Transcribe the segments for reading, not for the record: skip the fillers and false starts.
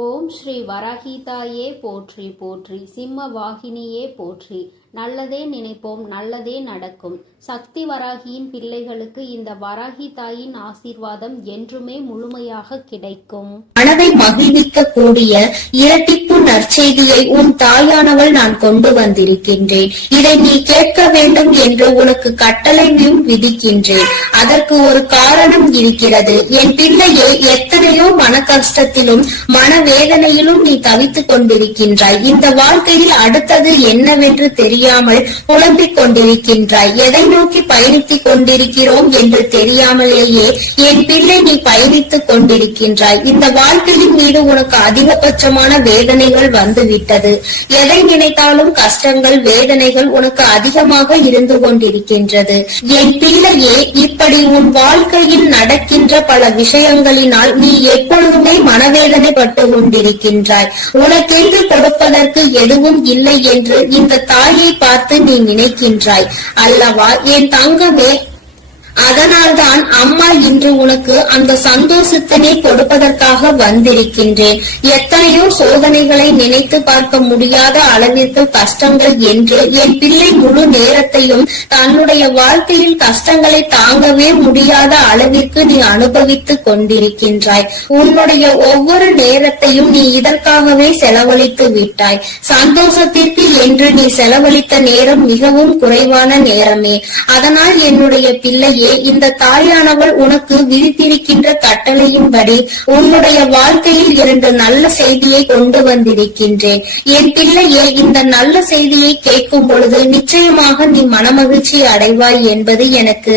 ஓம் ஸ்ரீ வராகிதாயே போற்றி போற்றி, சிம்ம வாகினியே போற்றி. நல்லதே நினைப்போம், நல்லதே நடக்கும். சக்தி வராகியின் பிள்ளைகளுக்கு இந்த வராகி தாயின் ஆசீர்வாதம் என்றுமே முழுமையாக கிடைக்கும். மனதை மகிழ்விக்க கூடிய இரட்டிப்பு நற்செய்தியை உன் தாயானவள் நான் கொண்டு வந்திருக்கின்றேன். இதை நீ கேட்க வேண்டும் என்று உனக்கு கட்டளையும் விதிக்கின்றேன். அதற்கு ஒரு காரணம் இருக்கிறது. என் பிள்ளையே, எத்தனையோ மன கஷ்டத்திலும் மனவேதனையிலும் நீ தவித்துக் கொண்டிருக்கின்றாய். இந்த வாழ்க்கையில் அடுத்தது என்னவென்று தெரியாமல் புலம்பிக் கொண்டிருக்கின்றாய். எதை நோக்கி பயணித்துக் கொண்டிருக்கிறோம் என்று தெரியாமலேயே என் பிள்ளை நீ பயணித்துக் கொண்டிருக்கின்றாய். இந்த வாழ்க்கையின் மீது உனக்கு அதிகபட்சமான வேதனைகள் வந்துவிட்டது. எதை நினைத்தாலும் கஷ்டங்கள், வேதனைகள் உனக்கு அதிகமாக இருந்து கொண்டிருக்கின்றது. என் பிள்ளையே, இப்படி உன் வாழ்க்கையில் நடக்கின்ற பல விஷயங்களினால் நீ எப்பொழுதுமே மனவேதனைப்பட்டு கொண்டிருக்கின்றாய். உனக்கென்று கொடுப்பதற்கு எதுவும் இல்லை என்று இந்த தாயை பார்த்து நீ நினைக்கின்றாய் அல்லவா என் தங்கமே? அதனால்தான் அம்மா இன்று உனக்கு அந்த சந்தோஷத்தினை கொடுப்பதற்காக வந்திருக்கின்றேன். எத்தனையோ சோதனைகளை நினைத்து பார்க்க முடியாத அளவிற்கு கஷ்டங்கள் என்று என் பிள்ளை முழு நேரத்தையும் தன்னுடைய வாழ்க்கையில் கஷ்டங்களை தாங்கவே முடியாத அளவிற்கு நீ அனுபவித்துக் கொண்டிருக்கின்றாய். உன்னுடைய ஒவ்வொரு நேரத்தையும் நீ இதற்காகவே செலவழித்து விட்டாய். சந்தோஷத்திற்கு என்று நீ செலவழித்த நேரம் மிகவும் குறைவான நேரமே. அதனால் என்னுடைய பிள்ளையை, இந்த தாயானவள் உனக்கு விதித்திருக்கின்ற கட்டளையின்படி உன்னுடைய வாழ்க்கையில் 2 நல்ல செய்தியை கொண்டு வந்திருக்கின்றேன். என் பிள்ளையே, இந்த நல்ல செய்தியை கேட்கும் பொழுது நிச்சயமாக நீ மனமகிழ்ச்சி அடைவாய் என்பது எனக்கு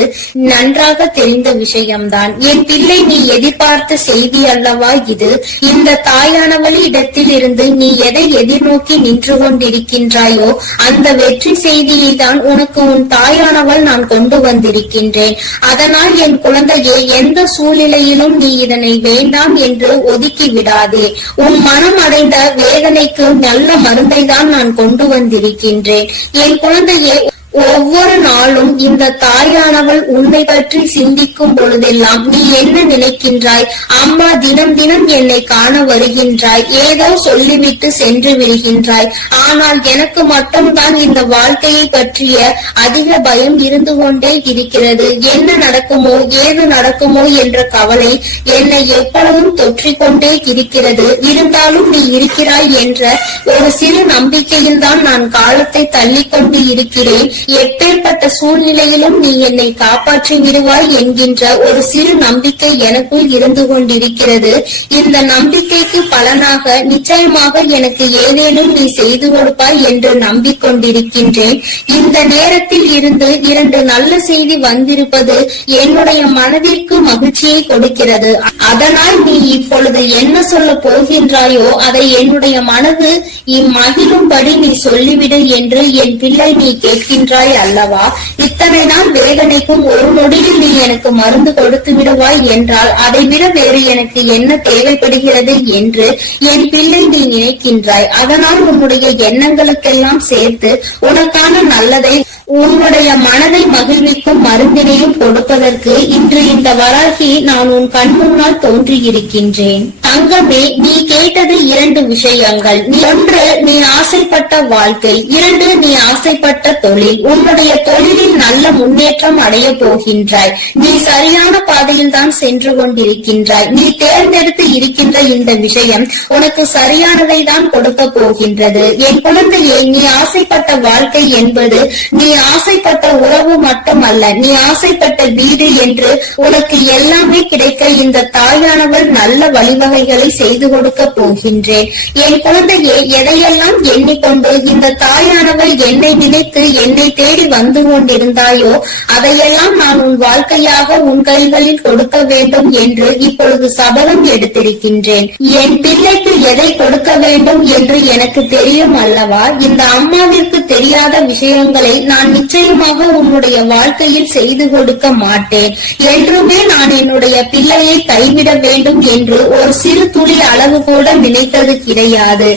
நன்றாக தெரிந்த விஷயம்தான். என் பிள்ளை, நீ எதிர்பார்த்த செய்தி அல்லவா இது? இந்த தாயானவள் இடத்தில் இருந்து நீ எதை எதிர்நோக்கி நின்று கொண்டிருக்கின்றாயோ அந்த வெற்றி செய்தியை தான் உனக்கு உன் தாயானவள் நான் கொண்டு வந்திருக்கின்றேன். அதனால் என் குழந்தையே, எந்த சூழ்நிலையிலும் நீ இதனை வேண்டாம் என்று ஒதுக்கி விடாதே. உன் மனம் அடைந்த வேதனைக்கு நல்ல மருந்தை தான் நான் கொண்டு வந்திருக்கின்றேன். என் குழந்தையே, ஒவ்வொரு நாளும் இந்த தாயானவள் உன்னை பற்றி சிந்திக்கும் பொழுதெல்லாம் நீ என்ன நினைக்கின்றாய்? அம்மா தினம் தினம் என்னை காண வருகின்றாய், ஏதோ சொல்லிவிட்டு சென்று விடுகின்றாய். ஆனால் எனக்கு மட்டும்தான் இந்த வாழ்க்கையை பற்றிய அதிக பயம் இருந்து கொண்டே இருக்கிறது. என்ன நடக்குமோ, ஏது நடக்குமோ என்ற கவலை என்னை எப்பொழுதும் தொற்றிக்கொண்டே இருக்கிறது. இருந்தாலும் நீ இருக்கிறாய் என்ற ஒரு சிறு நம்பிக்கையில் தான் நான் காலத்தை தள்ளிக்கொண்டு இருக்கிறேன். எப்பேற்பட்ட சூழ்நிலையிலும் நீ என்னை காப்பாற்றி விடுவாய் என்கின்ற ஒரு சிறு நம்பிக்கை எனக்குள் இருந்து கொண்டிருக்கிறது. இந்த நம்பிக்கைக்கு பலனாக நிச்சயமாக எனக்கு ஏதேனும் நீ செய்து கொடுப்பாய் என்று நம்பிக்கொண்டிருக்கின்றேன். இந்த நேரத்தில் இருந்து 2 நல்ல செய்தி வந்திருப்பது என்னுடைய மனதிற்கு மகிழ்ச்சியை கொடுக்கிறது. அதனால் நீ இப்பொழுது என்ன சொல்ல போகின்றாயோ அதை என்னுடைய மனது இம்மகிழும்படி நீ சொல்லிவிடு என்று என் பிள்ளை நீ கேட்கின்றாய் அல்லவா? இத்தனை நாள் வேதனைக்கும் ஒரு நொடியில் நீ எனக்கு மருந்து கொடுத்து விடுவாய் என்றால் அதை விட வேறு எனக்கு என்ன தேவைப்படுகிறது என்று என் பிள்ளை நீ நினைக்கின்றாய். அதனால் உன்னுடைய எண்ணங்களுக்கெல்லாம் சேர்த்து உனக்கான நல்லதை, உன்னுடைய மனதை மகிழ்விக்கும் மருந்தினையும் கொடுப்பதற்கு இன்று இந்த வராகி நான் உன் கண் முன்னால் தோன்றியிருக்கின்றேன். தங்கமே, நீ கேட்டது 2 விஷயங்கள். 1, நீ ஆசைப்பட்ட வாழ்க்கை. 2, நீ ஆசைப்பட்ட தொழில். உன்னுடைய தொழிலில் நல்ல முன்னேற்றம் அடைய போகின்றாய். நீ சரியான பாதையில் தான் சென்று கொண்டிருக்கின்றாய். நீ தேர்ந்தெடுத்து இருக்கின்ற இந்த விஷயம் உனக்கு சரியானதை தான் கொடுக்க போகின்றது. என் குழந்தையே, நீ ஆசைப்பட்ட வாழ்க்கை என்பது நீ ஆசைப்பட்ட உறவு மட்டுமல்ல, நீ ஆசைப்பட்ட வீடு என்று உனக்கு எல்லாமே கிடைக்க இந்த தாயானவள் நல்ல வழிவகைகளை செய்து கொடுக்க போகின்றேன். என் குழந்தையே, எதையெல்லாம் எண்ணிக்கொண்டு இந்த தாயானவள் என்னை நினைத்து என்னை தேடி வந்து கொண்டிருந்தாயோ அதையெல்லாம் நான் உன் வாழ்க்கையாக உன் கைகளில் கொடுக்க வேண்டும் என்று இப்பொழுது சபதம் எடுத்திருக்கின்றேன். என் பிள்ளைக்கு எதை கொடுக்க வேண்டும் என்று எனக்கு தெரியும் அல்லவா? இந்த அம்மாவிற்கு தெரியாத விஷயங்களை நான் நிச்சயமாக உன்னுடைய வாழ்க்கையில் செய்து கொடுக்க மாட்டேன். என்றுமே நான் என்னுடைய பிள்ளையை கைவிட வேண்டும் என்று ஒரு சிறு துளி அளவு கூட நினைத்தது கிடையாது.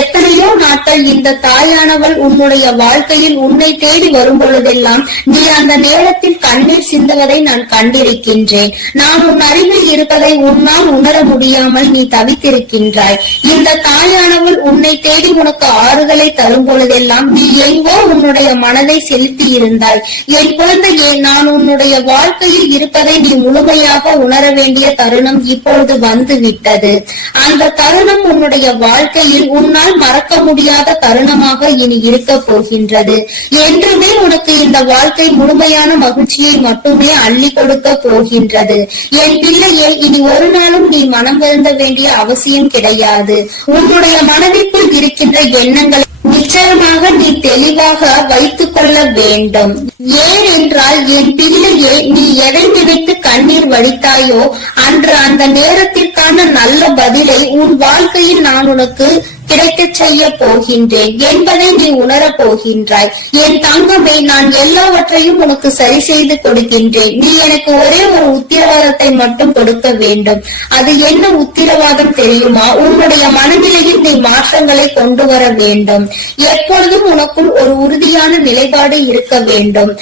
எத்தனையோ நாட்கள் இந்த தாயானவள் உன்னுடைய வாழ்க்கையில் உன்னை தேடி வரும் பொழுதெல்லாம் நீ அந்த நேரத்தில் கண்ணீர் சிந்துவதை நான் கண்டிருக்கின்றேன். நான் உன் அருகில் இருப்பதை உன்னால் உணர முடியாமல் நீ தவித்திருக்கின்றாய். இந்த தாயானவள் உன்னை தேடி உனக்கு ஆறுதலை தரும் பொழுதெல்லாம் நீ எங்கோ உன்னுடைய மனதை செலுத்தி இருந்தாய். என் குழந்தையே, நான் உன்னுடைய வாழ்க்கையில் இருப்பதை நீ முழுமையாக உணர வேண்டிய தருணம் இப்பொழுது வந்து விட்டது. அந்த தருணம் உன்னுடைய வாழ்க்கையில் உன்னால் மறக்க முடியாத தருணமாக இனி இருக்க போகின்றது. என்றுமே உனக்கு இந்த வாழ்க்கை முழுமையான மகிழ்ச்சியை மட்டுமே அள்ளி கொடுக்க போகின்றது. என் பிள்ளையே, இனி ஒரு நாளும் நீ மனம் வருந்த வேண்டிய அவசியம் கிடையாது. உன்னுடைய மனதிற்குள் இருக்கின்ற எண்ணங்களை நிச்சயமாக நீ தெளிவாக வைத்துக் கொள்ள வேண்டும். ஏனென்றால் என் பிள்ளையே, நீ எதை நினைத்து கண்ணீர் வடித்தாயோ அன்று அந்த நேரத்திற்கான நல்ல பதிலை உன் வாழ்க்கையில் நான் உனக்கு கிடைக்க செய்ய போகின்றேன் என்பதை நீ உணரப் போகின்றாய். என் தங்கமே, நான் எல்லாவற்றையும் உனக்கு சரி செய்து கொடுக்கின்றேன். நீ எனக்கு ஒரே ஒரு உத்தரவாதத்தை மட்டும் கொடுக்க வேண்டும். அது என்ன உத்தரவாதம் தெரியுமா? உன்னுடைய மனநிலையில் நீ மாற்றங்களை கொண்டு வர வேண்டும். எப்பொழுதும் உனக்குள் ஒரு உறுதியான நிலைப்பாடு இருக்க வேண்டும்.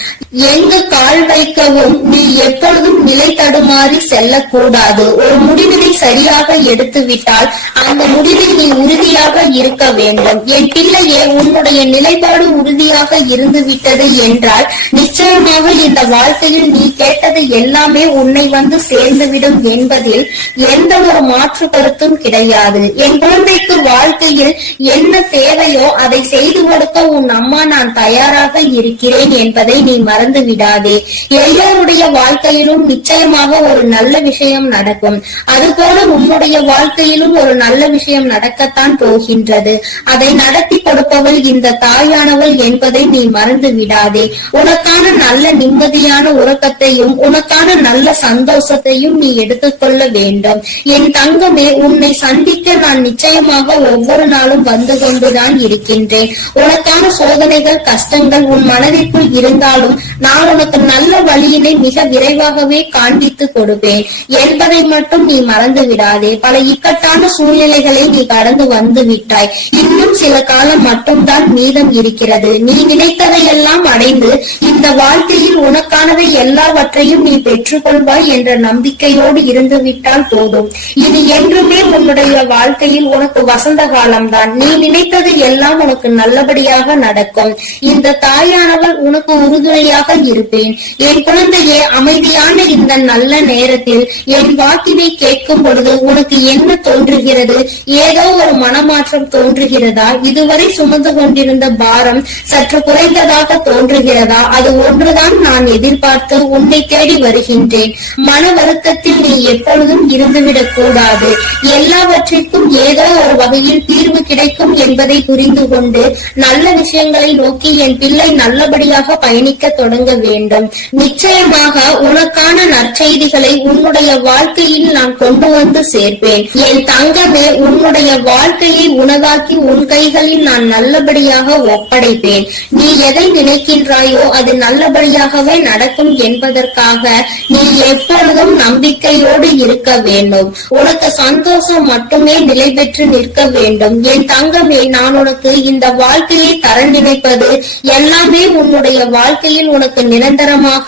எங்கு கால் வைக்கவும் நீ எப்பொழுதும் நிலை தடுமாறி செல்லக்கூடாது. ஒரு முடிவினை சரியாக எடுத்து விட்டால் அந்த முடிவில் நீ உறுதியாக இருக்க வேண்டும். என் பிள்ளையே, உன்னுடைய நிலைப்பாடு உறுதியாக இருந்து விட்டது என்றால் நிச்சயமாக இந்த வாழ்க்கையில் நீ கேட்டது எல்லாமே உன்னை வந்து சேர்ந்துவிடும் என்பதில் எந்த ஒரு மாற்று கருத்தும் கிடையாது. என் குழந்தைக்கு வாழ்க்கையில் என்ன தேவையோ அதை செய்து கொடுக்க உன் அம்மா நான் தயாராக இருக்கிறேன் என்பதை நீ மறந்து விடாதே. எல்லோருடைய வாழ்க்கையிலும் நிச்சயமாக ஒரு நல்ல விஷயம் நடக்கும். அதுபோல உன்னுடைய வாழ்க்கையிலும் ஒரு நல்ல விஷயம் நடக்கத்தான் போகின்றது. அதை நடத்தி கொடுப்பவள் இந்த தாயானவள் என்பதை நீ மறந்து விடாதே. உனக்கான நல்ல நிம்மதியான உறக்கத்தையும் உனக்கான நல்ல சந்தோஷத்தையும் நீ எடுத்துக்கொள்ள வேண்டும். என் தங்கமே, உன்னை சந்திக்க நான் நிச்சயமாக ஒவ்வொரு நாளும் வந்து கொண்டுதான் இருக்கின்றேன். உனக்கான சோதனைகள் கஷ்டங்கள் உன் மனதிற்குள் இருந்தாலும் நான் உனக்கு நல்ல வழியினை மிக விரைவாகவே காண்பித்து கொடுப்பேன் என்பதை மட்டும் நீ மறந்து விடாதே. பல இக்கட்டான சூழ்நிலைகளை நீ கடந்து வந்து விட்டாய். இன்னும் சில காலம் மட்டும்தான் மீதம் இருக்கிறது. நீ நினைத்ததை எல்லாம் அடைந்து இந்த வாழ்க்கையில் உனக்கானதை எல்லாவற்றையும் நீ பெற்றுக்கொள்வாய் என்ற நம்பிக்கையோடு இருந்து விட்டால் போதும். இது என்றுமே உன்னுடைய வாழ்க்கையில் உனக்கு வசந்த காலம்தான். நீ நினைத்தது எல்லாம் உனக்கு நல்லபடியாக நடக்கும். இந்த தாயானவள் உனக்கு உறுதுணையாக இருப்பேன். என் குழந்தையே, அமைதியான இந்த நல்ல நேரத்தில் என் வாக்கினை கேட்கும் பொழுது உனக்கு என்ன தோன்றுகிறது? ஏதோ ஒரு மனமாற்றம் தோன்றுகிறதா? இதுவரை சுமந்து கொண்டிருந்த பாரம் சற்று குறைந்ததாக தோன்றுகிறதா? அது ஒன்றுதான் நான் எதிர்பார்த்து உன்னை தேடி வருகின்றேன். மன வருத்தத்தில் நீ எப்பொழுதும் இருந்துவிடக் கூடாது. எல்லாவற்றிற்கும் ஏதோ ஒரு வகையில் தீர்வு கிடைக்கும் என்பதை புரிந்து கொண்டு நல்ல விஷயங்களை நோக்கி என் பிள்ளை நல்லபடியாக பயணிக்க தொடங்க வேண்டும். நிச்சயமாக உனக்கான நற்செய்திகளை உன்னுடைய வாழ்க்கையில் நான் கொண்டு வந்து சேர்ப்பேன். என் தங்கமே, உன்னுடைய வாழ்க்கையை உனதாக்கி உன் கைகளில் நான் நல்லபடியாக ஒப்படைப்பேன். நீ எதை நினைக்கின்றாயோ அது நல்லபடியாகவே நடக்கும் என்பதற்காக நீ எப்பொழுதும் நம்பிக்கையோடு இருக்க வேண்டும். உனக்கு சந்தோஷம் மட்டுமே நிலை பெற்று நிற்க வேண்டும். என் தங்கமே, நான் உனக்கு இந்த வாழ்க்கையை தர நினைப்பது எல்லாமே உன்னுடைய வாழ்க்கையில் உனக்கு நிரந்தரமாக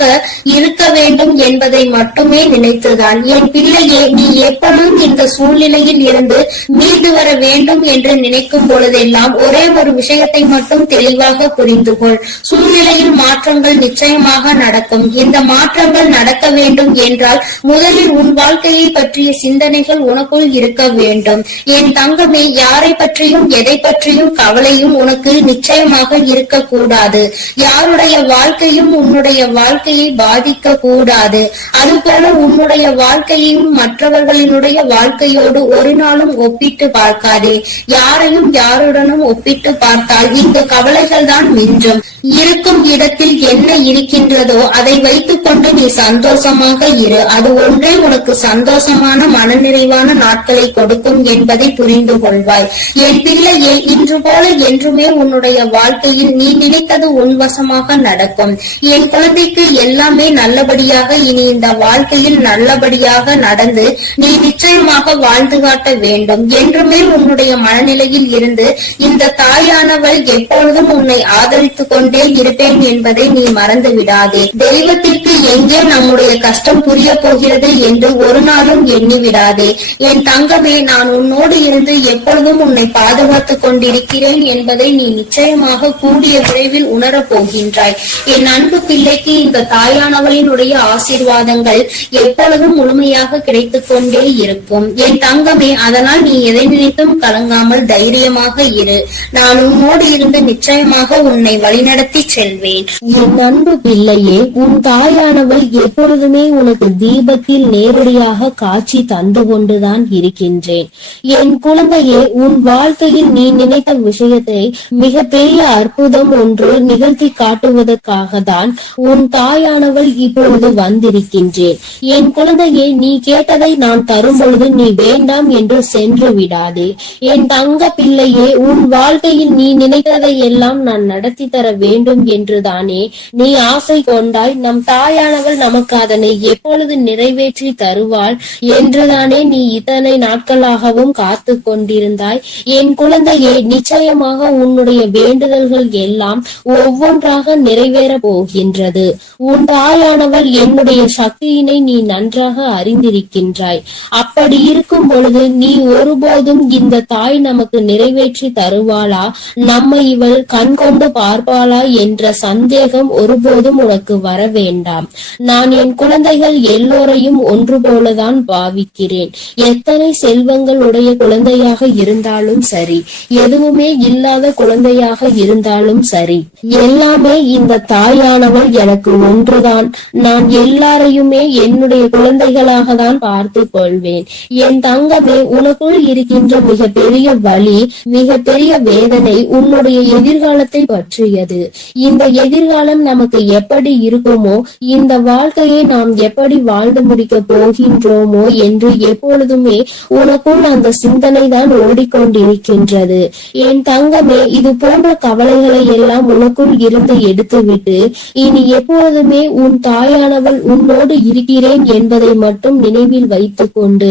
இருக்க வேண்டும் என்பதை மட்டுமே நினைத்துதான். என் பிள்ளையே, நீ எப்பொழுதும் இந்த சூழ்நிலையில் இருந்து மீண்டு வர வேண்டும் என்று நினைக்கும் பொழுதெல்லாம் ஒரே ஒரு விஷயத்தை மட்டும் தெளிவாக புரிந்து கொள். சூழ்நிலையில் மாற்றங்கள் நிச்சயமாக நடக்கும். இந்த மாற்றங்கள் நடக்க வேண்டும் என்றால் முதலில் உன் வாழ்க்கையை பற்றிய சிந்தனைகள் உனக்குள் இருக்க வேண்டும். என் தங்கமே, யாரை பற்றியும் எதை பற்றியும் கவலையும் உனக்கு நிச்சயமாக இருக்கக்கூடாது. யாருடைய வாழ்க்கையும் உன்னுடைய வாழ்க்கையை பாதிக்க கூடாது. அதுபோல உன்னுடைய வாழ்க்கையையும் மற்றவர்களினுடைய வாழ்க்கையோடு ஒரு நாளும் ஒப்பிட்டு பார்க்காதே. யாரையும் யாருடனும் ஒப்பிட்டு பார்த்தால் இந்த கவலைகள் தான் மிஞ்சும். இருக்கும் இடத்தில் என்ன இருக்கின்றதோ அதை வைத்துக் கொண்டு நீ சந்தோஷமாக இரு. அது ஒன்றே உனக்கு சந்தோஷமான மனநிறைவான நாட்களை கொடுக்கும் என்பதை புரிந்து கொள்வாய். என் பிள்ளையே, இன்று போல என்றுமே உன்னுடைய வாழ்க்கையில் நீ நினைத்தது உன்வசமாக நடக்கும். என் குழந்தைக்கு எல்லாமே நல்லபடியாக இனி இந்த வாழ்க்கையில் நல்லபடியாக நடந்து நீ நிச்சயமாக வாழ்ந்து காட்ட வேண்டும். என்றுமே உன்னுடைய மனநிலையில் இருந்து இந்த தாயானவள் எப்பொழுதும் உன்னை ஆதரித்துக் கொண்டே இருப்பேன் என்பதை நீ மறந்து விடாதே. விடாதே. தெய்வத்திற்கு எங்கே நம்முடைய கஷ்டம் புரிய போகிறது என்று ஒரு நாளும் எண்ணி விடாதே. என் தங்கமே, நான் உன்னோடு இருந்து எப்பொழுதும் உன்னை பாதுகாத்துக் கொண்டிருக்கிறேன் என்பதை நீ நிச்சயமாக கூடிய விரைவில் உணரப் போகின்றாய். என் அன்பு பிள்ளைக்கு இந்த தாயானவளினுடைய ஆசீர்வாதங்கள் எப்பொழுதும் முழுமையாக கிடைத்துக் கொண்டே இருக்கும். என் தங்கமே, அதனால் நீ எதை நினைத்தும் கலங்காமல் தைரியமாக இரு. நான் உன்னோடு இருந்து நிச்சயமாக உன்னை வழிநடத்தி செல்வேன். என் அன்பு பிள்ளையே, உன் தாயானவள் எப்பொழுதுமே உனக்கு தீபத்தில் நேரடியாக காட்சி தந்து கொண்டுதான் இருக்கின்றேன். என் குழந்தையே, உன் வாழ்க்கையில் நீ நினைத்த விஷயத்தை மிக பெரிய அற்புதம் ஒன்று நிகழ்த்தி காட்டுவதற்காக தான் உன் தாயானவள் இப்பொழுது வந்திருக்கின்றேன். என் குழந்தையே, நீ கேட்டதை நான் தரும் பொழுது நீ வேண்டாம் என்று சென்று விடாதே. என் தங்க பிள்ளையே, உன் வாழ்க்கையில் நீ நினைத்ததை எல்லாம் நான் நடத்தி தர வேண்டும் என்றுதானே நீ ஆசை கொண்டாய். நம் தாயானவள் நமக்கு அதனை எப்பொழுது நிறைவேற்றி தருவாள் என்றுதானே நீ இத்தனை நாட்களாகவும் காத்து கொண்டிருந்தாய். என் குழந்தையே, நிச்சயமாக உன்னுடைய வேண்டுதல்கள் எல்லாம் ஒவ்வொன்றாக நிறைவேற போகின்றது. உன் தாயானவள் என்னுடைய சக்தியினை நீ நன்றாக அறிந்திருக்கின்றாய். அப்படி இருக்கும் பொழுது நீ ஒருபோதும் இந்த தாய் நமக்கு நிறைவேற்றி தருவாளா, நம்மை இவள் கண் கொண்டு பார்ப்பாளா என்ற சந்தேகம் ஒருபோதும் உனக்கு வர வேண்டாம். நான் என் குழந்தைகள் எல்லோரையும் ஒன்று போலதான் பாவிக்கிறேன். எத்தனை செல்வங்கள் உடைய குழந்தையாக இருந்தாலும் சரி, எதுவுமே இல்லாத குழந்தையாக இருந்தாலும் சரி, எல்லாமே இந்த தாயானவள் எனக்கு ஒன்றுதான். நான் எல்லாரையுமே என்னுடைய குழந்தைகளாக தான் பார்த்து கொள்வேன். என் தங்கமே, உனக்குள் இருக்கின்ற மிக பெரிய வலி, மிக பெரிய வேதனை உன்னுடைய எதிர்காலத்தை பற்றியது. இந்த எதிர்காலம் நமக்கு எப்படி இருக்குமோ, இந்த வாழ்க்கையை நாம் எப்படி வாழ்ந்து முடிக்க போகின்றோமோ என்று எப்பொழுதுமே உனக்குள் அந்த சிந்தனை தான் ஓடிக்கொண்டிருக்கின்றது. என் தங்கமே, இது போன்ற கவலைகளை எல்லாம் உனக்குள் இருந்து எடுத்துவிட்டு இனி எப்பொழுதுமே உன் தாயானவள் உன்னோடு இருக்கிறேன் என்பதை மட்டும் நினைவில் வைத்துக் கொண்டு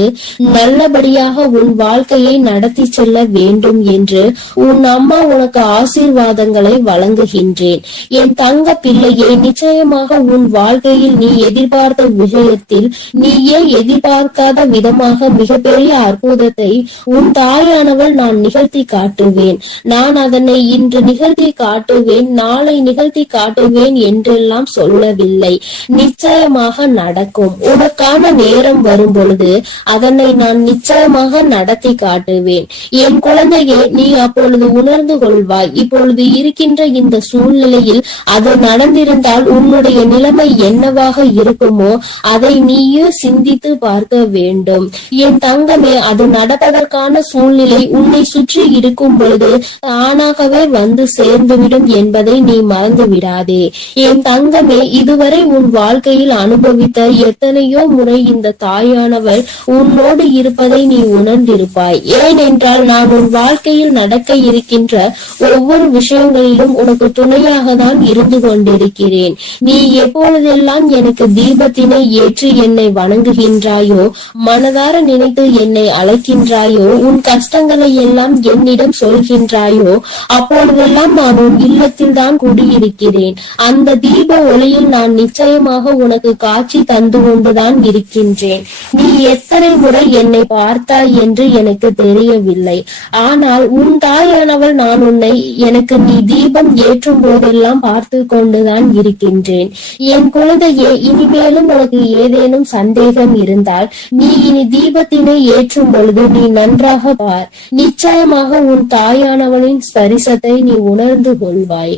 நல்லபடியாக உன் வாழ்க்கையை நடத்தி செல்ல வேண்டும் என்று உன் அம்மா உனக்கு ஆசீர்வாதங்களை வழங்குகின்றேன். என் தங்க பிள்ளையே, நிச்சயமாக உன் வாழ்க்கையில் நீ எதிர்பார்த்த விஷயத்தில் நீயே எதிர்பார்க்காத விதமாக மிகப்பெரிய அற்புதத்தை உன் தாயானவள் நான் நிகழ்த்தி காட்டுவேன். நான் அதனை இன்று நிகழ்த்தி காட்டுவேன், நாளை நிகழ்த்தி காட்டுவேன் என்றெல்லாம் சொல்லவில்லை. நிச்சயமாக நடக்கும். உனக்கான நேரம் வரும் பொழுது அதனை நான் நிச்சயமாக நடத்தி காட்டுவேன். என் குழந்தையே, நீ அப்பொழுது உணர்ந்து கொள்வாய். இப்பொழுது இருக்கின்ற இந்த சூழ்நிலையில் அது நடந்திருந்தால் உன்னுடைய நிலைமை என்னவாக இருக்குமோ அதை நீயே சிந்தித்து பார்க்க வேண்டும். என் தங்கமே, அது நடப்பதற்கான சூழ்நிலை உன்னை சுற்றி இருக்கும் பொழுது தானாகவே வந்து சேர்ந்துவிடும் என்பதை நீ மறந்து விடாதே. என் தங்கமே, இதுவரை உன் வாழ்க்கையில் அனுபவித்த எத்தனையோ முறை இந்த தாயானவள் உன்னோடு இருப்பதை நீ உணர்ந்திருப்பாய். ஏனென்றால் நான் உன் வாழ்க்கையில் நடக்க இருக்கின்ற ஒவ்வொரு விஷயங்களிலும் உனக்கு துணையாக தான் இருந்து கொண்டிருக்கிறேன். நீ எப்பொழுதெல்லாம் எனக்கு தீபத்தினை ஏற்றி என்னை வணங்குகின்றாயோ, மனதார நினைத்து என்னை அழைக்கின்றாயோ, உன் கஷ்டங்களை எல்லாம் என்னிடம் சொல்கின்றாயோ, அப்பொழுதெல்லாம் நான் உன் இல்லத்தில் தான் குடியிருக்கிறேன். அந்த தீப ஒளியில் நான் நிச்சயமாக உனக்கு காட்சி தந்து கொண்டுதான் இருக்கின்றேன். நீ எத்தனை முறை என்னை பார்த்தாய் என்று எனக்கு தெரியவில்லை. ஆனால் உன் தாயானவள் நான் உன்னை எனக்கு நீ தீபம் ஏற்றும் போதெல்லாம் பார்த்து கொண்டுதான் இருக்கின்றேன். என் குழந்தையே, இனிமேலும் உனக்கு ஏதேனும் சந்தேகம் இருந்தால் நீ இனி தீபத்தினை ஏற்றும் பொழுது நீ நன்றாக பார். நிச்சயமாக உன் தாயானவளின் ஸ்பரிசத்தை நீ உணர்ந்து கொள்வாய்.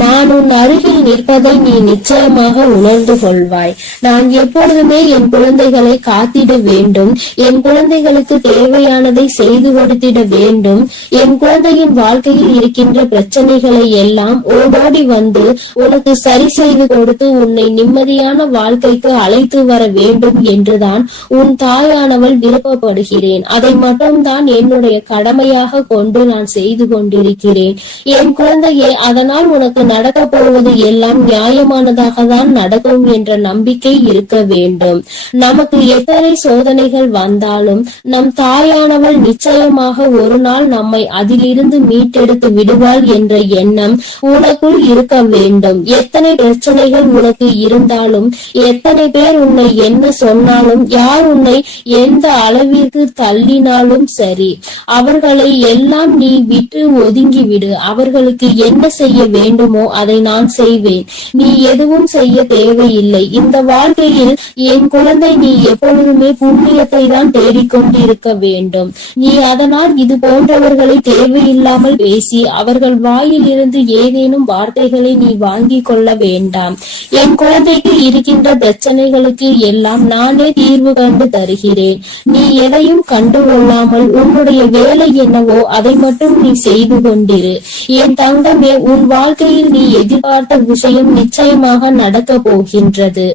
நான் உன் அருகில் நிற்பதை நீ நிச்சயமாக உணர்ந்து கொள்வாய். நான் எப்பொழுதுமே என் குழந்தைகளை காத்திட வேண்டும், என் குழந்தைகளுக்கு தேவையானதை செய்து கொடுத்திட வேண்டும். என் குழந்தையின் வாழ்க்கையில் இருக்கின்ற பிரச்சனைகளை எல்லாம் ஓடோடி வந்து உனக்கு சரி செய்து கொடுத்து உன்னை நிம்மதியான வாழ்க்கைக்கு அழைத்து வர வேண்டும் என்றுதான் உன் தாயானவள் விருப்பப்படுகிறேன். அதை மட்டும்தான் என்னுடைய கடமையாக கொண்டு நான் செய்து கொண்டிருக்கிறேன். என் குழந்தையே, அதனால் உனக்கு உனக்கு நடக்க போவது எல்லாம் நியாயமானதாக தான் நடக்கும் என்ற நம்பிக்கை இருக்க வேண்டும். நமக்கு எத்தனை சோதனைகள் வந்தாலும் நம் தாயானவள் நிச்சயமாக ஒரு நாள் நம்மை அதிலிருந்து மீட்டெடுத்து விடுவாள் என்ற எண்ணம் உனக்குள் இருக்க வேண்டும். எத்தனை பிரச்சனைகள் உனக்கு இருந்தாலும், எத்தனை பேர் உன்னை என்ன சொன்னாலும், யார் உன்னை எந்த அளவிற்கு தள்ளினாலும் சரி, அவர்களை எல்லாம் நீ விட்டு ஒதுங்கிவிடு. அவர்களுக்கு என்ன செய்ய வேண்டுமோ அதை நான் செய்வேன். நீ எதுவும் செய்ய தேவையில்லை. இந்த வாழ்க்கையில் என் குழந்தை, நீ எப்பொழுதுமே புண்ணியத்தை தான் தேடிக்கொண்டிருக்க வேண்டும். நீ அதனால் இது போன்றவர்களை தேவையில்லாமல் பேசி அவர்கள் வாயில் இருந்து ஏதேனும் வார்த்தைகளை நீ வாங்கி கொள்ள வேண்டாம். என் குழந்தைக்கு இருக்கின்ற பிரச்சனைகளுக்கு எல்லாம் நானே தீர்வு கண்டு தருகிறேன். நீ எதையும் கண்டுகொள்ளாமல் உன்னுடைய வேலை என்னவோ அதை மட்டும் நீ செய்து கொண்டிரு. என் தங்கமே, உன் வாழ்க்கையில் நீ எதிர்பார்த்த விஷயம் நிச்சயமாக நடக்க போகின்றது.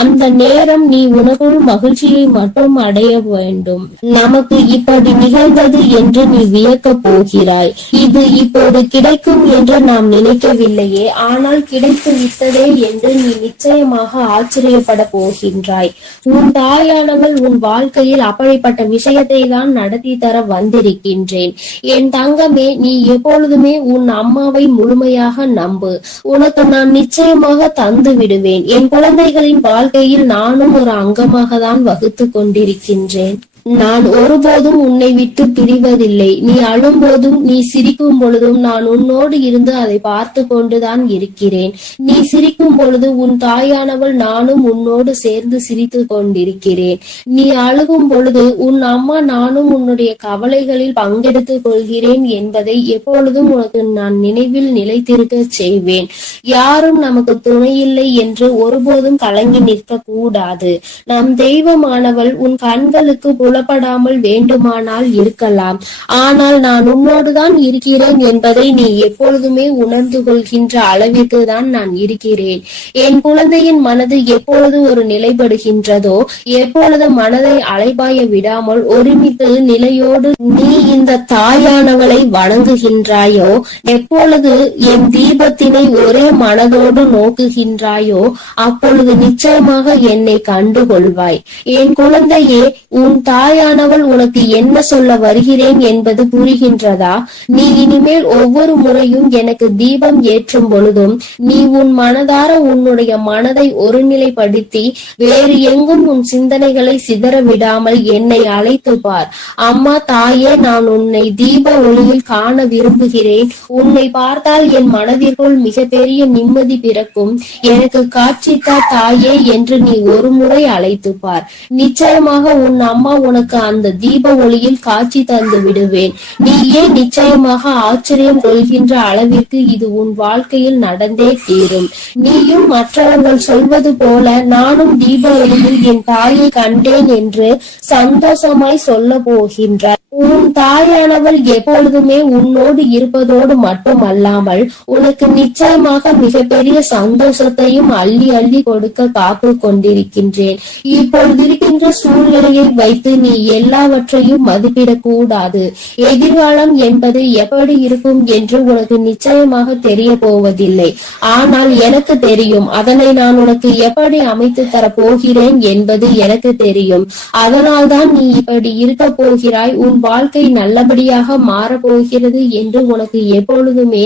அந்த நேரம் நீ உனக்குள் மகிழ்ச்சியை மட்டும் அடைய வேண்டும். நமக்கு இப்படி நிகழ்ந்தது என்று நீ வியக்க போகிறாய். இது இப்போது கிடைக்கும் என்று நாம் நினைக்கவில்லையே, ஆனால் கிடைத்து விட்டதே என்று நீ நிச்சயமாக ஆச்சரியப்பட போகின்றாய். உன் தாயானவள் உன் வாழ்க்கையில் அப்படிப்பட்ட விஷயத்தை தான் நடத்தி தர வந்திருக்கின்றேன். என் தங்கமே, நீ எப்பொழுதுமே உன் அம்மாவை முழுமையாக நம்பு. உனக்கு நான் நிச்சயமாக தந்து விடுவேன். என் குழந்தைகளின் வாழ்க்கையில் நானும் ஒரு அங்கமாக தான் வகுத்து கொண்டிருக்கின்றேன். நான் ஒருபோதும் உன்னை விட்டு பிரிவதில்லை. நீ அழும் போதும் நீ சிரிக்கும் பொழுதும் நான் உன்னோடு இருந்து அதை பார்த்து கொண்டுதான் இருக்கிறேன். நீ சிரிக்கும் பொழுது உன் தாயானவள் நானும் உன்னோடு சேர்ந்து சிரித்து கொண்டிருக்கிறேன். நீ அழுகும் பொழுது உன் அம்மா நானும் உன்னுடைய கவலைகளில் பங்கெடுத்துக் கொள்கிறேன் என்பதை எப்பொழுதும் உனக்கு நான் நினைவில் நிலைத்திருக்க செய்வேன். யாரும் நமக்கு துணையில்லை என்று ஒருபோதும் கலங்கி நிற்க கூடாது. நம் தெய்வமானவள் உன் கண்களுக்கு புலப்படாமல் வேண்டுமானால் இருக்கலாம், ஆனால் நான் உன்னோடுதான் இருக்கிறேன் என்பதை நீ எப்பொழுதுமே உணர்ந்து கொள்கின்ற அளவிற்கு தான் நான் இருக்கிறேன். என் குழந்தையின் மனது எப்பொழுது ஒரு நிலைப்படுகின்றதோ, எப்பொழுது மனதை அலைபாய விடாமல் ஒருமித்து நிலையோடு நீ இந்த தாயானவளை வணங்குகின்றாயோ, எப்பொழுது என் தீபத்தினை ஒரே மனதோடு நோக்குகின்றாயோ, அப்பொழுது நிச்சயமாக என்னை கண்டுகொள்வாய். என் குழந்தையே, உன் தாயானவள் உனக்கு என்ன சொல்ல வருகிறேன் என்பது புரிகின்றதா? நீ இனிமேல் ஒவ்வொரு முறையும் எனக்கு தீபம் ஏற்றும் பொழுதும் நீ உன் மனதார உன்னுடைய மனதை ஒருநிலைப்படுத்தி வேறு எங்கும் உன் சிந்தனைகளை சிதற விடாமல் என்னை அழைத்து பார். அம்மா, தாயே, நான் உன்னை தீப ஒளியில் காண விரும்புகிறேன். உன்னை பார்த்தால் என் மனதிற்குள் மிகப்பெரிய நிம்மதி பிறக்கும். எனக்கு காட்சித்தா தாயே என்று நீ ஒரு முறை அழைத்து பார். நிச்சயமாக உன் அம்மா உனக்கு அந்த தீப ஒளியில் காட்சி தந்து விடுவேன். நீயே நிச்சயமாக ஆச்சரியம் கொள்கின்ற அளவிற்கு இது உன் வாழ்க்கையில் நடந்தே தீரும். நீயும் மற்றவர்கள் சொல்வது போல நானும் தீப ஒளியில் என் தாயை கண்டேன் என்று சந்தோஷமாய் சொல்ல போகின்றார். உன் தாயானவள் எப்பொழுதுமே உன்னோடு இருப்பதோடு மட்டுமல்லாமல் உனக்கு நிச்சயமாக மிகப்பெரிய சந்தோஷத்தையும் அள்ளி அள்ளி கொடுக்க காத்து கொண்டிருக்கின்றேன். இப்பொழுது இருக்கின்ற சூழ்நிலையை வைத்து நீ எல்லாவற்றையும் மதிப்பிடக் கூடாது. எதிர்காலம் என்பது எப்படி இருக்கும் என்று உனக்கு நிச்சயமாக தெரிய போவதில்லை. ஆனால் எனக்கு தெரியும். அதனை நான் உனக்கு எப்படி அமைத்து தர போகிறேன் என்பது எனக்கு தெரியும். அதனால்தான் நீ இப்படி இருக்க போகிறாய். உன் வாழ்க்கை நல்லபடியாக மாறப்போகிறது என்று உனக்கு எப்பொழுதுமே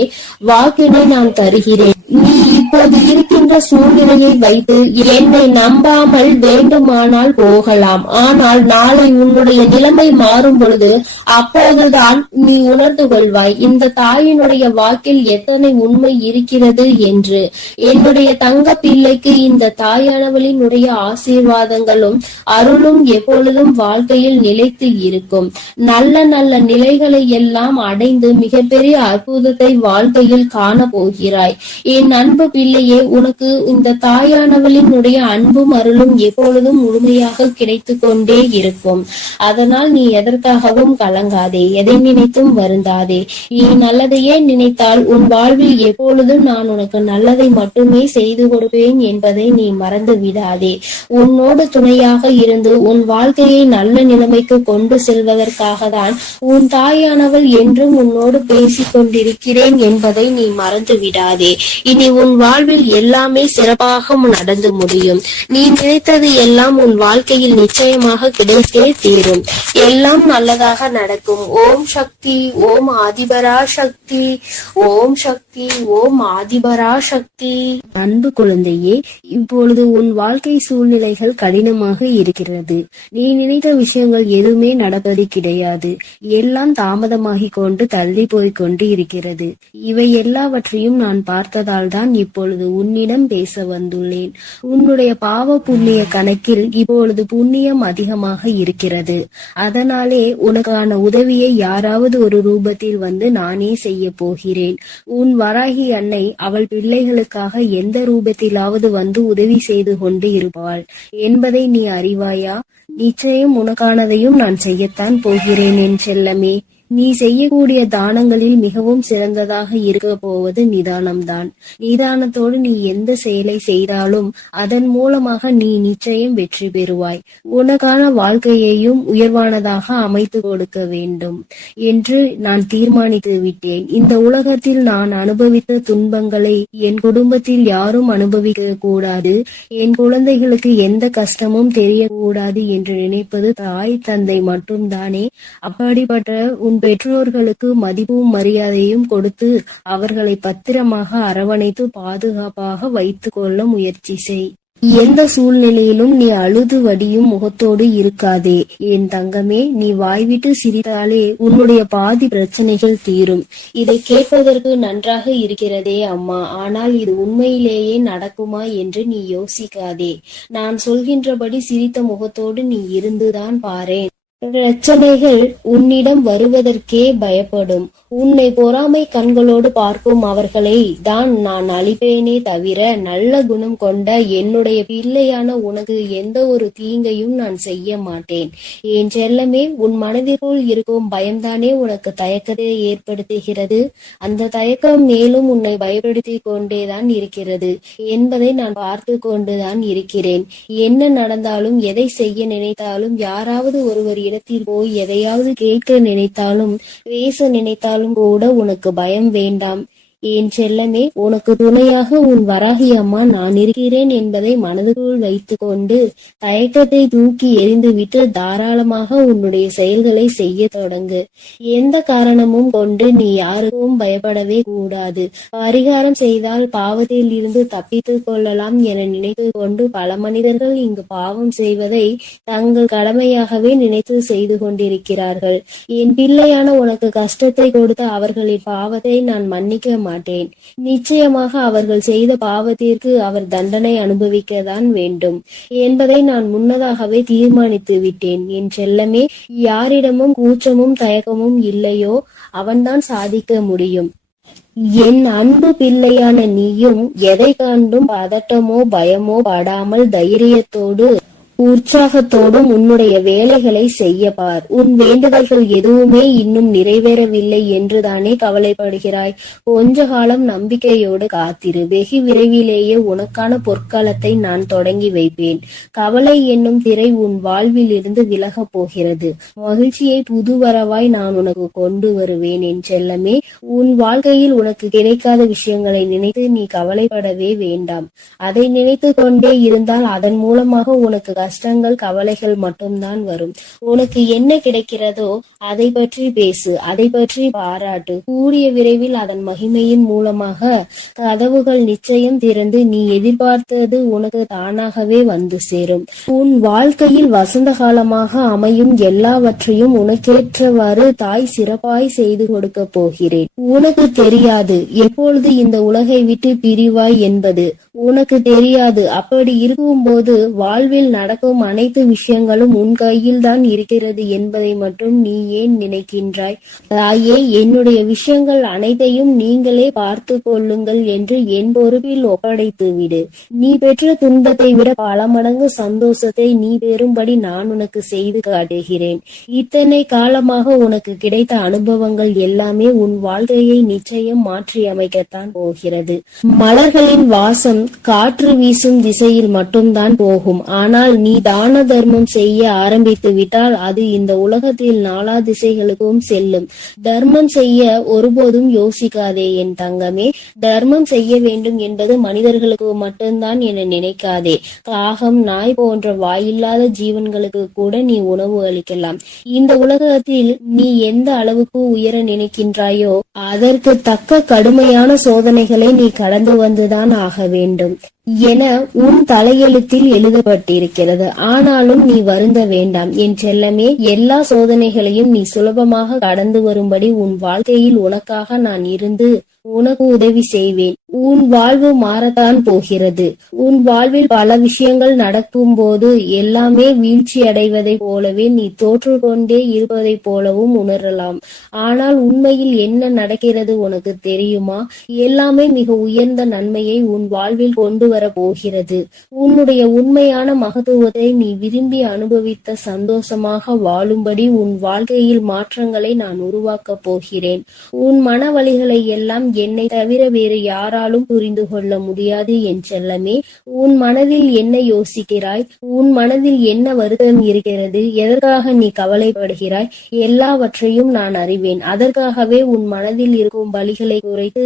வாக்கினை நான் தருகிறேன். நீ இப்போது இருக்கின்ற சூழ்நிலையை வைத்து என்னை நம்பாமல் வேண்டுமானால் போகலாம். ஆனால் நாளை உன்னுடைய நிலைமை மாறும் பொழுது அப்போதுதான் நீ உணர்ந்து கொள்வாய் இந்த தாயினுடைய வாக்கில் எத்தனை உண்மை இருக்கிறது என்று. என்னுடைய தங்க பிள்ளைக்கு இந்த தாயானவளினுடைய ஆசீர்வாதங்களும் அருளும் எப்பொழுதும் வாழ்க்கையில் நிலைத்து இருக்கும். நல்ல நல்ல நிலைகளை எல்லாம் அடைந்து மிகப்பெரிய அற்புதத்தை வாழ்க்கையில் காண போகிறாய். என் அன்பு பிள்ளையே, உனக்கு இந்த தாயானவளினுடைய அன்பும் அருளும் எப்பொழுதும் முழுமையாக கிடைத்து கொண்டே இருக்கும். அதனால் நீ எதற்காகவும் கலங்காதே, எதை நினைத்தும் வருந்தாதே. நீ நல்லதையே நினைத்தால் உன் வாழ்வில் எப்பொழுதும் நான் உனக்கு நல்லதை மட்டுமே செய்து கொடுப்பேன் என்பதை நீ மறந்து விடாதே. உன்னோடு துணையாக இருந்து உன் வாழ்க்கையை நல்ல நிலைமைக்கு கொண்டு செல்வதற்காக தான் உன் தாயானவள் என்றும் உன்னோடு பேசிக் கொண்டிருக்கிறேன் என்பதை நீ மறந்து விடாதே. இனி உன் வாழ்வில் எல்லாமே சிறப்பாக நடந்து முடியும். நீ நினைத்தது எல்லாம் உன் வாழ்க்கையில் நிச்சயமாக கிடைத்தே தீரும். எல்லாம் நல்லதாக நடக்கும். ஓம் சக்தி, ஓம் ஆதிபரா சக்தி, ஓம் சக்தி, ஓம் ஆதிபரா சக்தி. அன்பு குழந்தையே, இப்பொழுது உன் வாழ்க்கை சூழ்நிலைகள் கடினமாக இருக்கிறது. நீ நினைத்த விஷயங்கள் எதுவுமே நடப்பது கிடையாது. எல்லாம் தாமதமாகிக் கொண்டு தள்ளி போய்க் கொண்டு இருக்கிறது. இவை எல்லாவற்றையும் நான் பார்த்ததால் தான் இப்பொழுது உன்னிடம் பேச வந்துள்ளேன். உன்னுடைய பாவ புண்ணிய கணக்கில் இப்பொழுது புண்ணியம் அதிகமாக இருக்கிறது. அதனாலே உனக்கான உதவியை யாராவது ஒரு ரூபத்தில் வந்து நானே செய்ய போகிறேன். உன் வராகி அன்னை அவள் பிள்ளைகளுக்காக எந்த ரூபத்திலாவது வந்து உதவி செய்து கொண்டு இருப்பாள் என்பதை நீ அறிவாயா? நிச்சயம் உனக்கானதையும் நான் செய்யத்தான் போகிறேன் என் செல்லமே. நீ செய்யக்கூடிய தானங்களில் மிகவும் சிறந்ததாக இருக்க போவது நிதானம்தான். நிதானத்தோடு நீ எந்த செயலை செய்தாலும் அதன் மூலமாக நீ நிச்சயம் வெற்றி பெறுவாய். உனக்கான வாழ்க்கையையும் உயர்வானதாக அமைத்து கொடுக்க வேண்டும் என்று நான் தீர்மானித்து விட்டேன். இந்த உலகத்தில் நான் அனுபவித்த துன்பங்களை என் குடும்பத்தில் யாரும் அனுபவிக்க கூடாது, என் குழந்தைகளுக்கு எந்த கஷ்டமும் தெரியக்கூடாது என்று நினைப்பது தாய் தந்தை மட்டும்தானே. அப்படிப்பட்ட உன் பெற்றோர்களுக்கு மதிப்பும் மரியாதையும் கொடுத்து அவர்களை பத்திரமாக அரவணைத்து பாதுகாப்பாக வைத்துக் கொள்ள முயற்சி செய். எந்த சூழ்நிலையிலும் நீ அழுது வடியும் முகத்தோடு இருக்காதே என் தங்கமே. நீ வாய்விட்டு சிரித்தாலே உன்னுடைய பாதி பிரச்சனைகள் தீரும். இதை கேட்பதற்கு நன்றாக இருக்கிறதே அம்மா, ஆனால் இது உண்மையிலேயே நடக்குமா என்று நீ யோசிக்காதே. நான் சொல்கின்றபடி சிரித்த முகத்தோடு நீ இருந்துதான் பாரேன். பிரச்சனைகள் உன்னிடம் வருவதற்கே பயப்படும். உன்னை பொறாமை கண்களோடு பார்க்கும் அவர்களை தான் நான் அழிப்பேனே தவிர நல்ல குணம் கொண்ட என்னுடைய பிள்ளையான உனக்கு எந்த ஒரு தீங்கையும் நான் செய்ய மாட்டேன். என் செல்லமே, உன் மனதிற்குள் இருக்கும் பயம்தானே உனக்கு தயக்கத்தை ஏற்படுத்துகிறது. அந்த தயக்கம் மேலும் உன்னை பயப்படுத்தி கொண்டேதான் இருக்கிறது என்பதை நான் பார்த்து கொண்டுதான் இருக்கிறேன். என்ன நடந்தாலும், எதை செய்ய நினைத்தாலும், யாராவது ஒருவர் இடத்தில் போய் எதையாவது கேட்க நினைத்தாலும், பேச நினைத்தாலும் கூட உனக்கு பயம் வேண்டாம் என் செல்லமே. உனக்கு துணையாக உன் வராகி அம்மா நான் இருக்கிறேன் என்பதை மனதுக்குள் வைத்து கொண்டு தயக்கத்தை தூக்கி எறிந்துவிட்டு தாராளமாக உன்னுடைய செயல்களை செய்ய தொடங்கு. எந்த காரணமும் கொண்டு நீ யாருக்கும் பயப்படவே கூடாது. பரிகாரம் செய்தால் பாவத்தில் இருந்து தப்பித்துக் கொள்ளலாம் என நினைத்து கொண்டு பல மனிதர்கள் இங்கு பாவம் செய்வதை தங்கள் கடமையாகவே நினைத்து செய்து கொண்டிருக்கிறார்கள். என் பிள்ளையான உனக்கு கஷ்டத்தை கொடுத்த அவர்களின் பாவத்தை நான் மன்னிக்க மாட்டேன். நிச்சயமாக அவர்கள் செய்த பாவத்திற்கு அவர் தண்டனை அனுபவிக்கத்தான் வேண்டும் என்பதை நான் முன்னதாகவே தீர்மானித்து விட்டேன் என் செல்லமே. யாரிடமும் கூச்சமும் தயக்கமும் இல்லையோ அவன்தான் சாதிக்க முடியும். என் அன்பு பிள்ளையான நீயும் எதை கண்டும் பதட்டமோ பயமோ படாமல் தைரியத்தோடு உற்சாகத்தோடும் உன்னுடைய வேலைகளை செய்ய பார். உன் வேண்டுதல்கள் எதுவுமே இன்னும் நிறைவேறவில்லை என்றுதானே கவலைப்படுகிறாய்? கொஞ்ச காலம் நம்பிக்கையோடு காத்திரு. வெகு விரைவிலேயே உனக்கான பொற்காலத்தை நான் தொடங்கி வைப்பேன். கவலை என்னும் திரை உன் வாழ்வில் இருந்து விலகப் போகிறது. மகிழ்ச்சியை புதுவரவாய் நான் உனக்கு கொண்டு வருவேன் என் செல்லமே. உன் வாழ்க்கையில் உனக்கு கிடைக்காத விஷயங்களை நினைத்து நீ கவலைப்படவே வேண்டாம். அதை நினைத்து கொண்டே இருந்தால் அதன் மூலமாக உனக்கு கஷ்டங்கள் கவலைகள் மட்டும்தான் வரும். உனக்கு என்ன கிடைக்கிறதோ அதை பற்றி பேசு, அதை பற்றி பாராட்டு. கூடிய விரைவில் அதன் மகிமையின் மூலமாக கதவுகள் நிச்சயம் திறந்து நீ எதிர்பார்த்தது உனக்கு தானாகவே வந்து சேரும். உன் வாழ்க்கையில் வசந்த காலமாக அமையும் எல்லாவற்றையும் உனக்கேற்றவாறு தாய் சிறப்பாய் செய்து கொடுக்க போகிறேன். உனக்கு தெரியாது எப்பொழுது இந்த உலகை விட்டு பிரிவாய் என்பது உனக்கு தெரியாது. அப்படி இருக்கும்போது வாழ்வில் நடக்கும் அனைத்து விஷயங்களும் உன் கையில்தான் இருக்கிறது என்பதை மட்டும் நீ ஏன் நினைக்கின்றாய்? தாயே, என்னுடைய விஷயங்கள் அனைத்தையும் நீங்களே பார்த்து கொள்ளுங்கள் என்று என் பொறுப்பில் ஒப்படைத்து விடு. நீ பெற்ற துன்பத்தை விட பல மடங்கு சந்தோஷத்தை நீ பெறும்படி நான் உனக்கு செய்து காட்டுகிறேன். இத்தனை காலமாக உனக்கு கிடைத்த அனுபவங்கள் எல்லாமே உன் வாழ்க்கையை நிச்சயம் மாற்றி அமைக்கத்தான் போகிறது. மலர்களின் வாசம் காற்று வீசும் திசையில் மட்டும்தான் போகும். ஆனால் நீ தான தர்மம் செய்ய ஆரம்பித்து விட்டால் அது இந்த உலகத்தில் நாலா திசைகளுக்கும் செல்லும். தர்மம் செய்ய ஒருபோதும் யோசிக்காதே என் தங்கமே. தர்மம் செய்ய வேண்டும் என்பது மனிதர்களுக்கு மட்டும்தான் என நினைக்காதே. காகம், நாய் போன்ற வாயில்லாத ஜீவன்களுக்கு கூட நீ உணவு அளிக்கலாம். இந்த உலகத்தில் நீ எந்த அளவுக்கு உயர நினைக்கின்றாயோ அதற்கு தக்க கடுமையான சோதனைகளை நீ கடந்து வந்துதான் ஆக வேண்டும் என உன் தலையெழுத்தில் எழுதப்பட்டிருக்கிறது. ஆனாலும் நீ வருந்த வேண்டாம் என் செல்லமே. எல்லா சோதனைகளையும் நீ சுலபமாக கடந்து வரும்படி உன் வாழ்க்கையில் உனக்காக நான் இருந்து உனக்கு உதவி செய்வேன். உன் வாழ்வு மாறத்தான் போகிறது. உன் வாழ்வில் பல விஷயங்கள் நடக்கும் போது எல்லாமே வீழ்ச்சி அடைவதை போலவே நீ தோற்று கொண்டே இருப்பதை போலவும் உணரலாம். ஆனால் உண்மையில் என்ன நடக்கிறது உனக்கு தெரியுமா? எல்லாமே மிக உயர்ந்த நன்மையை உன் வாழ்வில் கொண்டு வர போகிறது. உன்னுடைய உண்மையான மகத்துவத்தை நீ விரும்பி அனுபவித்த சந்தோஷமாக வாழும்படி உன் வாழ்க்கையில் மாற்றங்களை நான் உருவாக்கப் போகிறேன். உன் மன வலிகளை எல்லாம் என்னை தவிர வேறு யாராலும் புரிந்து கொள்ள முடியாது என் செல்லமே. உன் மனதில் என்ன யோசிக்கிறாய்? உன் மனதில் என்ன வருத்தம் இருக்கிறது? எதற்காக நீ கவலைப்படுகிறாய்? எல்லாவற்றையும் நான் அறிவேன். அதற்காகவே உன் மனதில் இருக்கும் வலிகளை குறைத்து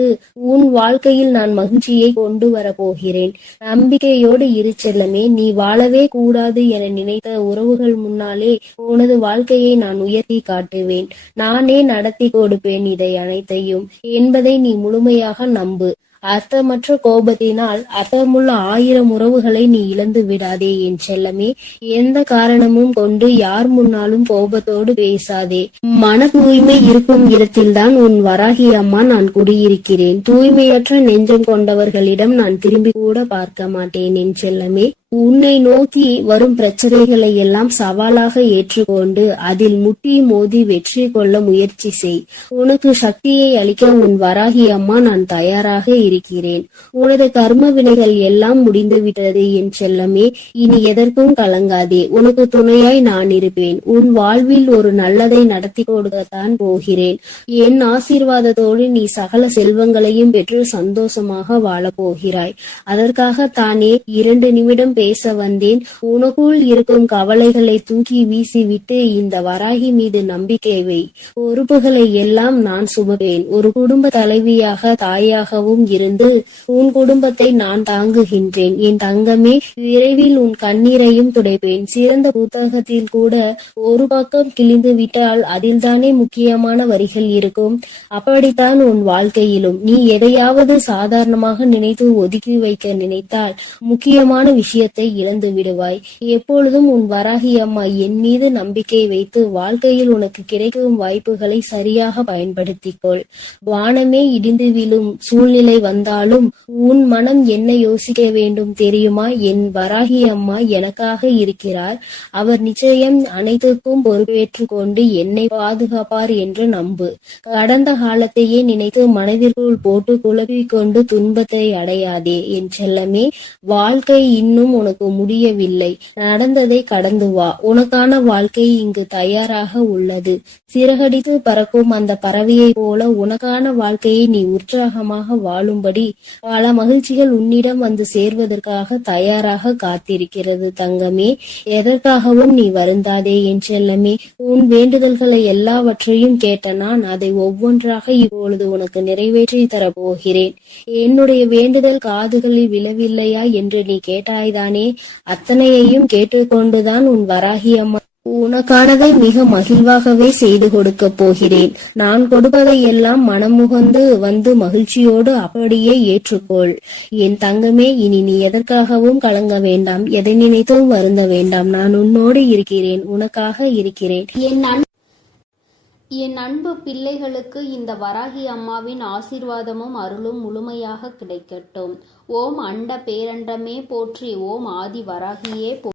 உன் வாழ்க்கையில் நான் மகிழ்ச்சியை கொண்டு வர போகிறேன். நம்பிக்கையோடு இரு செல்லமே. நீ வாழவே கூடாது என நினைத்த உறவுகள் முன்னாலே உனது வாழ்க்கையை நான் உயர்த்தி காட்டுவேன். நானே நடத்தி கொடுப்பேன் இதை அனைத்தையும் என்பதை நீ முழுமையாக நம்பு. அர்த்தமற்ற கோபத்தினால் அர்த்தமுள்ள 1000 உறவுகளை நீ இழந்து விடாதே என் செல்லமே. எந்த காரணமும் கொண்டு யார் முன்னாலும் கோபத்தோடு பேசாதே. மன தூய்மை இருக்கும் இடத்தில்தான் உன் வராகி அம்மா நான் குடியிருக்கிறேன். தூய்மையற்ற நெஞ்சம் கொண்டவர்களிடம் நான் திரும்பி கூட பார்க்க மாட்டேன் என் செல்லமே. உன்னை நோக்கி வரும் பிரச்சனைகளை எல்லாம் சவாலாக ஏற்றுக்கொண்டு அதில் முட்டி மோதி வெற்றி கொள்ள முயற்சி செய். உனக்கு சக்தியை அளிக்க உன் வராகி அம்மா நான் தயாராக இருக்கிறேன். உனது கர்ம வினைகள் எல்லாம் முடிந்துவிட்டது என் செல்லமே. இனி எதற்கும் கலங்காதே. உனக்கு துணையாய் நான் இருப்பேன். உன் வாழ்வில் ஒரு நல்லதை நடத்தி கொடுக்கத்தான் போகிறேன். என் ஆசீர்வாதத்தோடு நீ சகல செல்வங்களையும் பெற்று சந்தோஷமாக வாழப் போகிறாய். அதற்காக தானே 2 நிமிடம் பேச வந்தேன். உனக்குள் இருக்கும் கவலைகளை தூக்கி வீசிவிட்டு இந்த வராகி மீது நம்பிக்கை வை. பொறுப்புகளை எல்லாம் நான் சுமப்பேன். ஒரு குடும்ப தலைவியாக தாயாகவும் இருந்து உன் குடும்பத்தை நான் தாங்குகின்றேன் என் தங்கமே. விரைவில் உன் கண்ணீரையும் துடைப்பேன். சிறந்த புத்தகத்தில் கூட ஒரு பக்கம் கிழிந்து விட்டால் அதில்தானே முக்கியமான வரிகள் இருக்கும். அப்படித்தான் உன் வாழ்க்கையிலும் நீ எதையாவது சாதாரணமாக நினைத்து ஒதுக்கி வைக்க நினைத்தால் முக்கியமான விஷயத்தை இழந்து விடுவாய். எப்பொழுதும் உன் வராகி அம்மா என் மீது நம்பிக்கை வைத்து வாழ்க்கையில் உனக்கு கிடைக்கும் வாய்ப்புகளை சரியாக பயன்படுத்திக்கொள். வானமே இடிந்து விழும் சூழ்நிலை வந்தாலும் உன் மனம் என்ன யோசிக்க வேண்டும் தெரியுமா? என் வராகி அம்மா எனக்காக இருக்கிறார். அவர் நிச்சயம் அனைத்துக்கும் பொறுப்பேற்று கொண்டு என்னை பாதுகாப்பார் என்று நம்பு. கடந்த காலத்தையே நினைத்து மனதிற்குள் போட்டு குழப்பிக் கொண்டு துன்பத்தை அடையாதே என் செல்லமே. வாழ்க்கை இன்னும் உனக்கு முடியவில்லை. நடந்ததை கடந்து வா. உனக்கான வாழ்க்கை இங்கு தயாராக உள்ளது. சிறகடித்து பறக்கும் அந்த பறவையை போல உனக்கான வாழ்க்கையை நீ உற்சாகமாக வாழும்படி பல மகிழ்ச்சிகள் உன்னிடம் வந்து சேர்வதற்காக தயாராக காத்திருக்கிறது தங்கமே. எதற்காகவும் நீ வருந்தாதே என் செல்லமே. உன் வேண்டுதல்களை எல்லாவற்றையும் கேட்ட நான் அதை ஒவ்வொன்றாக இப்பொழுது உனக்கு நிறைவேற்றி தரப்போகிறேன். என்னுடைய வேண்டுதல் காதுகளில் விழவில்லையா என்று நீ கேட்டாய்தானே? அத்தனையையும் கேட்டுக்கொண்டுதான் உன் வராகி அம்மா உனக்கானதை மிக மகிழ்வாகவே செய்து கொடுக்க போகிறேன். நான் கொடுப்பதை எல்லாம் மனமுகந்து வந்து மகிழ்ச்சியோடு அப்படியே ஏற்றுக்கொள் என் தங்கமே. இனி நீ எதற்காகவும் கலங்க வேண்டாம். எதை நினைத்தும் வருந்த வேண்டாம். நான் உன்னோடு இருக்கிறேன். உனக்காக இருக்கிறேன். என் அன்பு பிள்ளைகளுக்கு இந்த வராகி அம்மாவின் ஆசீர்வாதமும் அருளும் முழுமையாக கிடைக்கட்டும். ஓம் அண்ட பேரண்டமே போற்றி. ஓம் ஆதி வராகியே போற்றி.